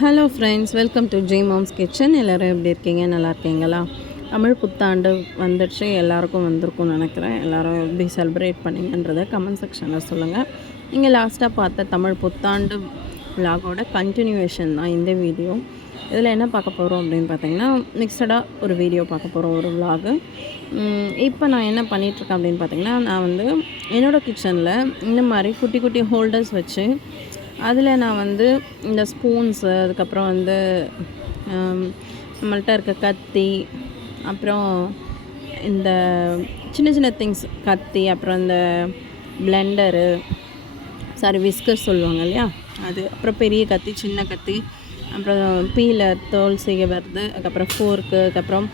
Hello friends welcome to Jai mom's kitchen எல்லோரும் எப்படி இருக்கீங்க? நல்லா இருக்கீங்களா? தமிழ் புத்தாண்டு வந்துடுச்சு எல்லாருக்கும் வந்திருக்கும்னு நினைக்கிறேன். எல்லாரும் எப்படி செலிப்ரேட் பண்ணீங்கன்றதை கமெண்ட் செக்ஷனில் சொல்லுங்கள் நீங்கள் லாஸ்ட்டாக பார்த்த தமிழ் புத்தாண்டு விலாகோட கண்டினியூவேஷன் தான் இந்த வீடியோ இதில் என்ன பார்க்க போகிறோம் அப்படின்னு பார்த்தீங்கன்னா மிக்சடாக ஒரு வீடியோ பார்க்க போகிறோம் ஒரு விலாகு இப்போ நான் என்ன பண்ணிகிட்ருக்கேன் அப்படின்னு பார்த்தீங்கன்னா நான் வந்து என்னோடய கிச்சனில் இந்த மாதிரி குட்டி குட்டி ஹோல்டர்ஸ் வச்சு அதில் நான் வந்து இந்த ஸ்பூன்ஸு அதுக்கப்புறம் வந்து நம்மள்கிட்ட நம்மள்ட்ட இருக்க கத்தி அப்புறம் இந்த சின்ன சின்ன திங்ஸ் கத்தி அப்புறம் இந்த பிளெண்டரு சாரி விஸ்கர் சொல்லுவாங்க இல்லையா? அது அப்புறம் பெரிய கத்தி சின்ன கத்தி அப்புறம் பீலர் தோல் செய்ய வருது அதுக்கப்புறம் ஃபோர்க்கு அதுக்கப்புறம்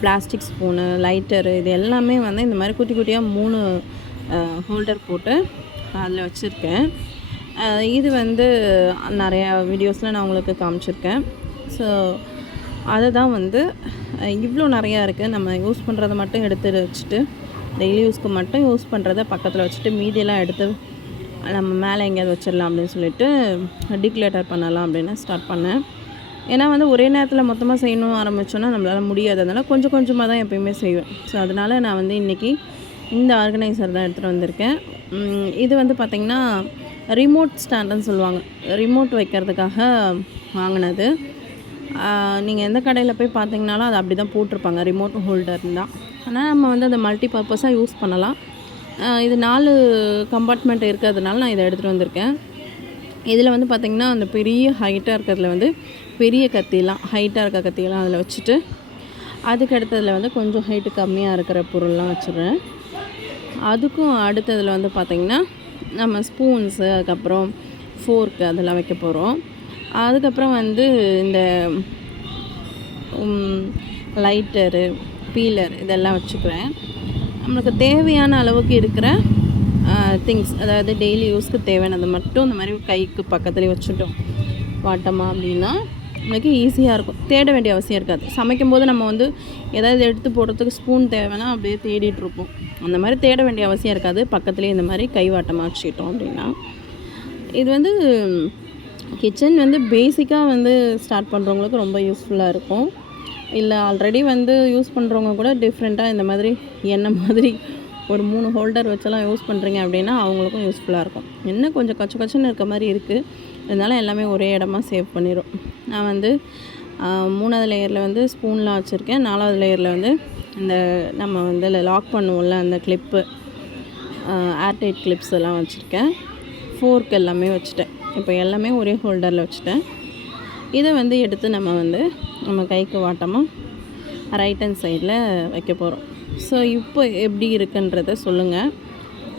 பிளாஸ்டிக் ஸ்பூனு லைட்டரு இது எல்லாமே வந்து இந்த மாதிரி குட்டி குட்டியாக மூணு ஹோல்டர் போட்டு அதில் வச்சுருக்கேன். இது வந்து நிறையா வீடியோஸில் நான் உங்களுக்கு காமிச்சிருக்கேன். ஸோ அதை தான் வந்து இவ்வளோ நிறையா இருக்குது நம்ம யூஸ் பண்ணுறதை மட்டும் எடுத்து வச்சுட்டு டெய்லி யூஸ்க்கு மட்டும் யூஸ் பண்ணுறத பக்கத்தில் வச்சுட்டு மீதியெல்லாம் எடுத்து நம்ம மேலே எங்கேயாவது வச்சிடலாம் அப்படின்னு சொல்லிட்டு டிக்ளேட்டர் பண்ணலாம் அப்படின்னு ஸ்டார்ட் பண்ணேன். ஏன்னா வந்து ஒரே நேரத்தில் மொத்தமாக செய்யணும் ஆரம்பித்தோன்னா நம்மளால் முடியாது. அதனால் கொஞ்சம் கொஞ்சமாக தான் எப்பயுமே செய்வேன். ஸோ அதனால் நான் வந்து இன்றைக்கி இந்த ஆர்கனைசர் தான் எடுத்துகிட்டு வந்திருக்கேன். இது வந்து பார்த்திங்கன்னா ரிமோட் ஸ்டாண்டுன்னு சொல்லுவாங்க. ரிமோட் வைக்கிறதுக்காக வாங்கினது. நீங்கள் எந்த கடையில் போய் பார்த்தீங்கனாலும் அது அப்படி தான் போட்டிருப்பாங்க ரிமோட் ஹோல்டர் தான். ஆனால் நம்ம வந்து அதை மல்டி பர்பஸாக யூஸ் பண்ணலாம் இது நாலு கம்பார்ட்மெண்ட் இருக்கிறதுனால நான் இதை எடுத்துகிட்டு வந்திருக்கேன். இதில் வந்து பார்த்திங்கன்னா அந்த பெரிய ஹைட்டாக இருக்கிறதுல வந்து பெரிய கத்திலாம் ஹைட்டாக இருக்க கத்தியெல்லாம் அதில் வச்சுட்டு அதுக்கு அடுத்ததில் வந்து கொஞ்சம் ஹைட்டு கம்மியாக இருக்கிற பொருள்லாம் வச்சுருவேன் அதுக்கும் அடுத்ததில் வந்து பார்த்திங்கன்னா நம்ம ஸ்பூன்ஸு அதுக்கப்புறம் ஃபோர்க்கு அதெல்லாம் வைக்க போகிறோம் அதுக்கப்புறம் வந்து இந்த லைட்டரு பீலர் இதெல்லாம் வச்சுக்குவேன். நம்மளுக்கு தேவையான அளவுக்கு இருக்கிற திங்ஸ் அதாவது டெய்லி யூஸ்க்கு தேவையானது மட்டும் இந்த மாதிரி கைக்கு பக்கத்துலேயே வச்சுட்டோம். வாட்டமாக அப்படின்னா நமக்கு ஈஸியாக இருக்கும். தேட வேண்டிய அவசியம் இருக்காது. சமைக்கும் போது நம்ம வந்து ஏதாவது எடுத்து போடுறதுக்கு ஸ்பூன் தேவைன்னா அப்படியே தேடிட்டு இருப்போம். அந்த மாதிரி தேட வேண்டிய அவசியம் இருக்காது. பக்கத்துலேயே இந்த மாதிரி கைவாட்டமாக வச்சுக்கிட்டோம் அப்படின்னா. இது வந்து கிச்சன் வந்து பேசிக்காக வந்து ஸ்டார்ட் பண்ணுறவங்களுக்கு ரொம்ப யூஸ்ஃபுல்லாக இருக்கும். இல்லை ஆல்ரெடி வந்து யூஸ் பண்ணுறவங்க கூட டிஃப்ரெண்ட்டாக இந்த மாதிரி எண்ணெய் மாதிரி ஒரு மூணு ஹோல்டர் வச்செல்லாம் யூஸ் பண்ணுறீங்க அப்படின்னா அவங்களுக்கும் யூஸ்ஃபுல்லாக இருக்கும். என்ன கொஞ்சம் கச்சு கச்சுன்னு இருக்க மாதிரி இருக்குது இருந்தாலும் எல்லாமே ஒரே இடமா சேவ் பண்ணிடும் நான் வந்து மூணாவது லேயரில் வந்து ஸ்பூன்லாம் வச்சுருக்கேன். நாலாவது லேயரில் வந்து இந்த நம்ம வந்து லாக் பண்ணுவோம்ல அந்த கிளிப்பு ஏர்டைட் கிளிப்ஸ் எல்லாம் வச்சுருக்கேன். ஃபோர்க் எல்லாமே வச்சுட்டேன். இப்போ எல்லாமே ஒரே ஹோல்டரில் வச்சுட்டேன். இதை வந்து எடுத்து நம்ம வந்து நம்ம கைக்கு வாட்டமாக ரைட் ஹேண்ட் சைடில் வைக்க போகிறோம் ஸோ இப்போ எப்படி இருக்குன்றத சொல்லுங்கள்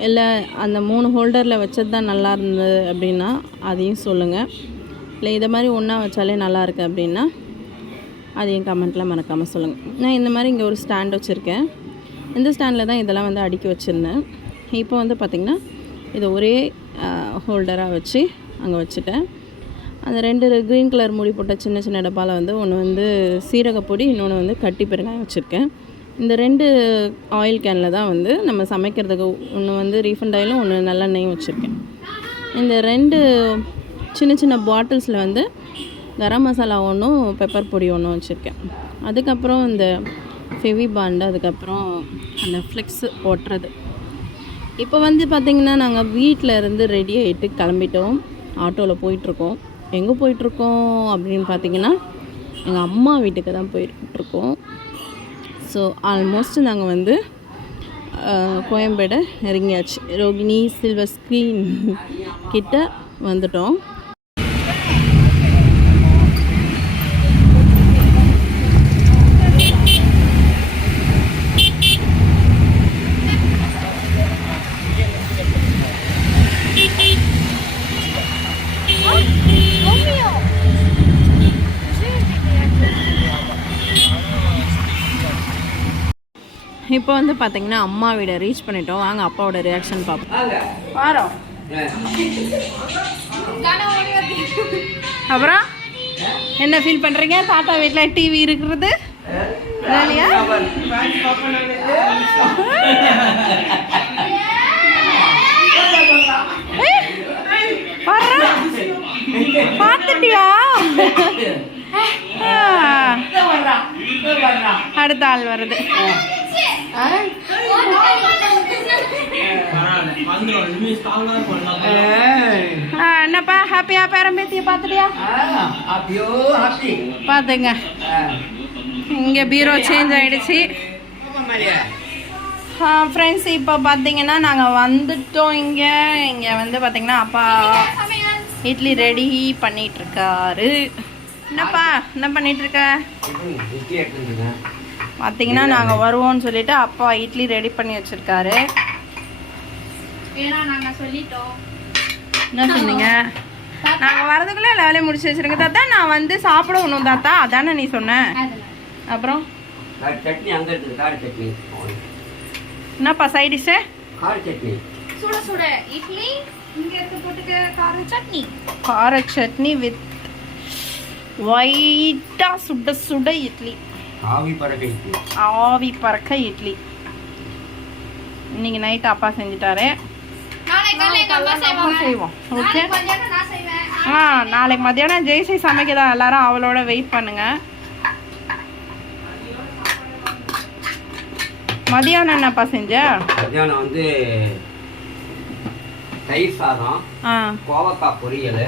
இல்லை அந்த மூணு ஹோல்டரில் வச்சது தான் நல்லா இருந்தது அப்படின்னா அதையும் சொல்லுங்கள் இல்லை இதை மாதிரி ஒன்றா வச்சாலே நல்லா இருக்கு அப்படின்னா அதையும் கமெண்ட்டில் மறக்காமல் சொல்லுங்கள் நான் இந்த மாதிரி இங்கே ஒரு ஸ்டாண்ட் வச்சுருக்கேன். இந்த ஸ்டாண்டில் தான் இதெல்லாம் வந்து அடுக்கி வச்சுருந்தேன். இப்போ வந்து பார்த்திங்கன்னா இதை ஒரே ஹோல்டராக வச்சு அங்கே வச்சுட்டேன். அந்த ரெண்டு க்ரீன் கலர் மூடி போட்ட சின்ன சின்ன டப்பாவில் வந்து ஒன்று வந்து சீரகப்பொடி இன்னொன்று வந்து கட்டி பெருங்காயம் வச்சுருக்கேன். இந்த ரெண்டு ஆயில் கேனில் தான் வந்து நம்ம சமைக்கிறதுக்கு ஒன்று வந்து ரீஃபண்ட் ஆயிலும் ஒன்று நல்லெண்ணெயும் வச்சுருக்கேன். இந்த ரெண்டு சின்ன சின்ன பாட்டில்ஸில் வந்து கரம் மசாலா ஒன்றும் பெப்பர் பொடி ஒன்றும் வச்சுருக்கேன். அதுக்கப்புறம் இந்த ஃபெவி பாண்டு அதுக்கப்புறம் அந்த ஃப்ளெக்ஸு ஓட்டுறது இப்போ வந்து பார்த்திங்கன்னா நாங்கள் வீட்டில் இருந்து ரெடி ஆகிட்டு கிளம்பிட்டோம். ஆட்டோவில் போயிட்டுருக்கோம். எங்கே போயிட்டுருக்கோம் அப்படின்னு பார்த்தீங்கன்னா எங்கள் அம்மா வீட்டுக்கு தான் போயிட்டுருக்கோம். ஸோ ஆல்மோஸ்ட் நாங்கள் வந்து கோயம்பேடை நெருங்கியாச்சு ரோகிணி சில்வர் ஸ்க்ரீன் கிட்ட வந்துட்டோம். இப்போ வந்து பார்த்தீங்கன்னா அம்மா வீடை ரீச் பண்ணிட்டோம். வாங்க அப்பாவோட ரியாக்ஷன் பார்ப்போம் வாரோம் அப்புறம்? என்ன ஃபீல் பண்ணுறீங்க தாத்தா வீட்டில் டிவி இருக்கிறது? ஜாலியா பார்த்துட்டியா. அடுத்த ஆள் வருது. என்னப்பா? ஹாப்பியா பேரம்பேத்திய பார்த்துட்டியா? ஹாப்பி பார்த்துங்க. இங்கே பீரோ சேஞ்ச் ஆயிடுச்சு. ஃப்ரெண்ட்ஸ் இப்போ பார்த்தீங்கன்னா நாங்கள் வந்துட்டோம் இங்கே. இங்கே வந்து பார்த்தீங்கன்னா அப்பா இட்லி ரெடி பண்ணிட்டு இருக்காரு. என்னப்பா? என்ன எடுத்துருங்க பார்த்தீங்கன்னா நாங்கள் வருவோம்னு சொல்லிட்டு அப்பா இட்லி ரெடி பண்ணி வச்சிருக்காரு. என்ன சொன்னீங்க? நாங்கள் வரதுக்குள்ளே எல்லா வேலையும் முடிச்சு வச்சிருங்க. தாத்தா நான் வந்து சாப்பிடணும் தாத்தா. அதானே நீ சொன்ன? அப்புறம்? கார சட்னி அங்கே இருக்குது கார சட்னி. என்னப்பா சைட் டிஷ்ஷு கார சட்னி. சுட சுட. இட்லி இங்க போட்டுக்க கார சட்னி. கார சட்னி வித் ஒயிட்டாக சுட சுட இட்லி. ஆவி பறக்கை இட்லி. ஆவி பறக்க இட்லி. இன்னைக்கு நைட் அப்பா செஞ்சுட்டாரு. நாளைக்கு காலையில எங்க அம்மா செய்வாங்க செய்வோம். ஓகே ஆ நாளைக்கு மத்தியானம் ஜெய்ஸ்ரீ சமைக்கதான். எல்லாரும் அவளோட வெயிட் பண்ணுங்க. மதியானம் என்னப்பா செஞ்ச? மத்தியானம் வந்து தயிர் சாதம் ஆ. கோவக்காய் பொரியல்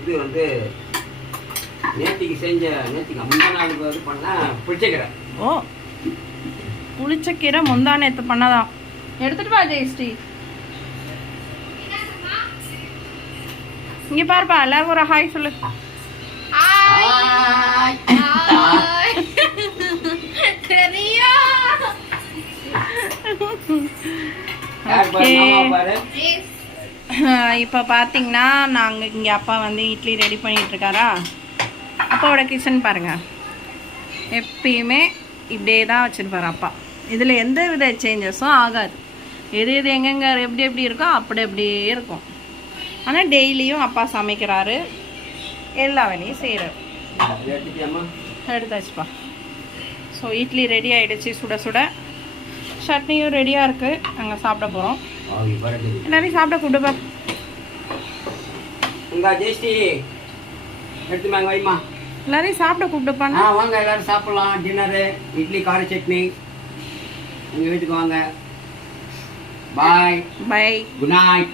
இது வந்து நேத்திக்கு செஞ்ச நேத்திக்கு முந்தா நாளுக்கு இது ஓ புளிச்சக்கீரை முந்தா நேத்து பண்ணதான் எடுத்துட்டு வா ஜெயஸ்ரீ. இங்க பாருப்பா எல்லாரும் ஒரு ஹாய் சொல்லு. இப்போ பார்த்தீங்கன்னா நாங்கள் இங்கே அப்பா வந்து இட்லி ரெடி பண்ணிட்டு இருக்காரா? அப்பாவோட கிச்சன் பாருங்க. எப்பயுமே இப்படியே தான் வச்சுருப்பார் அப்பா. இதில் எந்த வித சேஞ்சஸும் ஆகாது. எது எது எங்கெங்க எப்படி எப்படி இருக்கோ அப்படி அப்படியே இருக்கும். ஆனால் டெய்லியும் அப்பா சமைக்கிறாரு. எல்லா வேலையும் செய்கிறார் எடுத்தாச்சுப்பா ஸோ இட்லி ரெடி ஆயிடுச்சு சுட சுட. சட்னியும் ரெடியாக இருக்குது நாங்கள் சாப்பிட போகிறோம் எல்லாரையும் சாப்பிட கூப்பிடுப்பா இங்க ஜெயஸ்ரீ எடுத்து வாங்க வைமா எல்லாரையும் சாப்பிட ஆ கூப்பிடுப்பாண்ணா வாங்க எல்லாரும் சாப்பிடலாம். டின்னரு இட்லி கார சட்னி. எங்கள் வீட்டுக்கு வாங்க. Bye. Bye. Good night.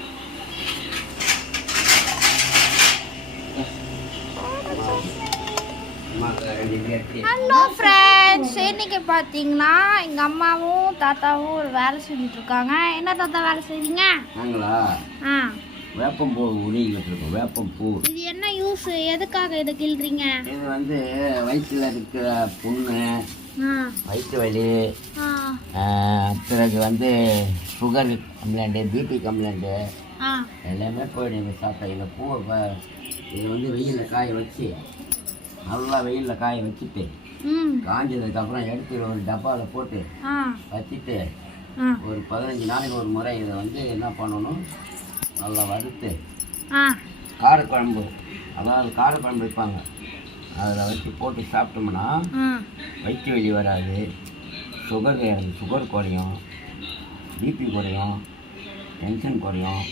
Hello friends இன்னைக்கு பார்த்தீங்கன்னா எங்கள் அம்மாவும் தாத்தாவும் ஒரு வேலை செஞ்சுட்டு இருக்காங்க. என்ன தாத்தா வேலை நாங்களா? ஆ. வேப்பம்பூ உருகிட்டு இருக்கோம் வேப்பம்பூ. இது என்ன யூஸ்? எதுக்காக இதை கிள்றீங்க? இது வந்து வயிற்றில் இருக்கிற புண்ணு வயிற்று வலி பிறகு வந்து சுகர் கம்ப்ளைண்ட்டு பிபி கம்ப்ளைண்ட்டு எல்லாமே போயிடுங்க சாப்பிட்டா இந்த பூவை ப- இதை வந்து வெயிலில் காய வச்சு நல்லா வெயிலில் காய வச்சுட்டு காஞ்சதுக்கப்புறம் எடுத்து ஒரு டப்பாவில் போட்டு வச்சுட்டு ஒரு பதினஞ்சு நாளைக்கு ஒரு முறை இதை வந்து என்ன பண்ணணும்? நல்லா வறுத்து காரக்குழம்பு அதாவது காரக்குழம்பு வைப்பாங்க. அதில் வச்சு போட்டு சாப்பிட்டோம்னா வயிற்று வலி வராது. சுகர் சுகர் குறையும். பிபி குறையும். டென்ஷன் குறையும்.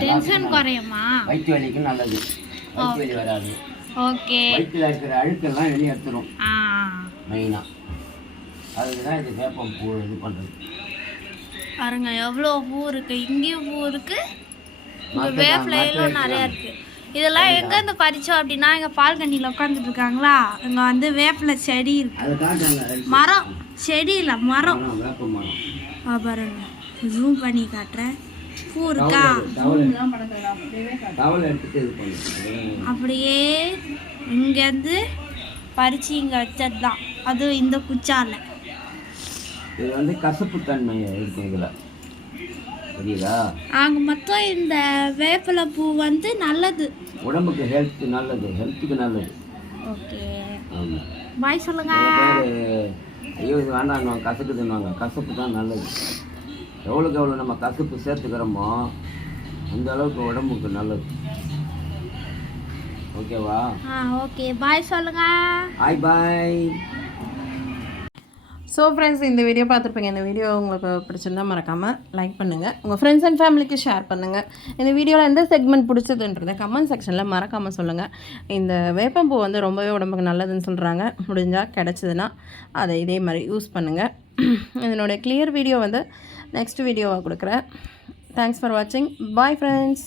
டென்ஷன் குறையுமா? வயிற்று வலிக்கு நல்லது. வயிற்று வலி வராது. ஓகே. வயிற்றில் இருக்கிற அழுக்கெல்லாம் வெளியே எடுத்துரும். மெயினாக அதுக்கு தான் இது வேப்பம் பூ இது பண்ணுறது பாருங்க எவ்வளோ பூ இருக்கு. இங்கேயும் பூ இருக்கு. வேப்பிலையிலும் நிறைய இருக்கு. இதெல்லாம் எங்கேருந்து பறிச்சோம் அப்படின்னா எங்க பால்கனியில் உட்காந்துட்டு இருக்காங்களா? இங்க வந்து வேப்பிலை செடி இருக்கு. மரம் செடி. இல்லை மரம். பாருங்க. ஜூம் பண்ணி காட்டுறேன். பூ இருக்கா? அப்படியே இங்கேருந்து பறிச்சு இங்கே வச்சது தான் அதுவும் இந்த குச்சால. இது வந்து கசப்புத்தன்மை இருக்கும் இதில் புரியுதா? ஆக மொத்தம் இந்த வேப்பிலை பூ வந்து நல்லது. உடம்புக்கு ஹெல்த் நல்லது ஹெல்த்துக்கு நல்லது. ஓகே. ஆமாம் பாய் சொல்லுங்க. ஐயோ இது வேண்டாம் கசக்குதுன்னுவாங்க. கசப்பு தான் நல்லது. எவ்வளோக்கு எவ்வளோ நம்ம கசப்பு சேர்த்துக்கிறோமோ அந்த அளவுக்கு உடம்புக்கு நல்லது. ஓகேவா? ஓகே. பாய் சொல்லுங்க. ஹாய் பாய் ஸோ ஃப்ரெண்ட்ஸ் இந்த வீடியோ பார்த்துருப்பீங்க. இந்த வீடியோ உங்களுக்கு பிடிச்சிருந்தா மறக்காமல் லைக் பண்ணுங்கள் உங்கள் ஃப்ரெண்ட்ஸ் அண்ட் ஃபேமிலிக்கு ஷேர் பண்ணுங்கள் இந்த வீடியோவில் எந்த செக்மெண்ட் பிடிச்சதுன்றதை கமெண்ட் செக்ஷனில் மறக்காமல் சொல்லுங்கள் இந்த வேப்பம்பூ வந்து ரொம்பவே உடம்புக்கு நல்லதுன்னு சொல்கிறாங்க முடிஞ்சால் கிடச்சிதுன்னா அதை இதே மாதிரி யூஸ் பண்ணுங்கள் இதனுடைய கிளியர் வீடியோ வந்து நெக்ஸ்ட் வீடியோவாக கொடுக்குறேன். தேங்க்ஸ் ஃபார் வாட்சிங் பாய் ஃப்ரெண்ட்ஸ்